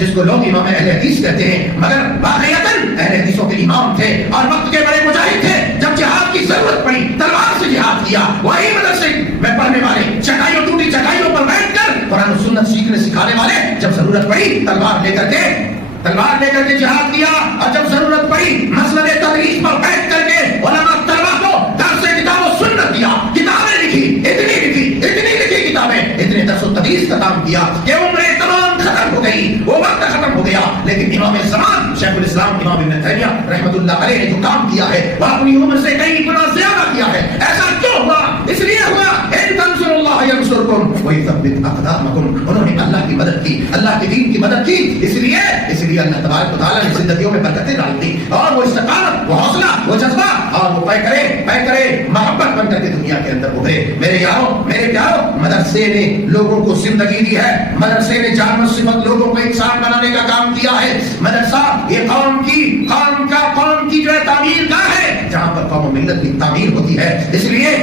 جس کو لوگ امام اہل حدیث کہتے ہیں، مگر واقعتاً اہل حدیثوں کے امام تھے اور وقت کے بڑے مجاہد تھے. جب جہاد کی ضرورت پڑی تلوار سے جہاد کیا. وہی مدرسے میں پڑھنے والے چٹائیوں ٹوٹی چٹائیوں پر بیٹھ کر قرآن و سنت سیکھنے سکھانے والے جب ضرورت پڑی تلوار لے کر کے جہاد کیا. اور جب ضرورت پڑی مسند تدریس پر بیٹھ کر کے علماء طلبہ کو درس کتاب و سنت دیا. کتابیں لکھی اتنی لکھی کتابیں، اتنے درس و تدریس کا کام کیا کہ عمریں تمام ختم ہو گئی، وہ وقت ختم ہو گیا. لیکن امام زمان شیخ الاسلام امام ابن تیمیہ رحمۃ اللہ علیہ نے جو کام کیا ہے وہ اپنی عمر سے کئی گنا زیادہ کیا ہے. ایسا کیوں ہوا؟ اس لیے ہوا ان تنصروا اللہ ینصرکم ویثبت اقدامکم. انہوں نے اللہ کی مدد کی، اللہ کے دین کی مدد کی. اس لیے اللہ تبارک و تعالیٰ نے زندگیوں میں برکتیں ڈال دی اور وہ استقامت، وہ حوصلہ، وہ جذبہ اور وہ پے کرے محبت بن کر کے دنیا کے اندر ابھرے. میرے یاروں، میرے پیاروں، مدرسے نے لوگوں کو زندگی دی ہے. مدرسے نے جان و صفت لوگوں کو انسان بنانے کا کام کیا ہے. مدرسہ یہ قوم کی جو ہے تعمیر گاہ ہے، جہاں پر قوم و ملت کی تعمیر ہوتی ہے. اس لیے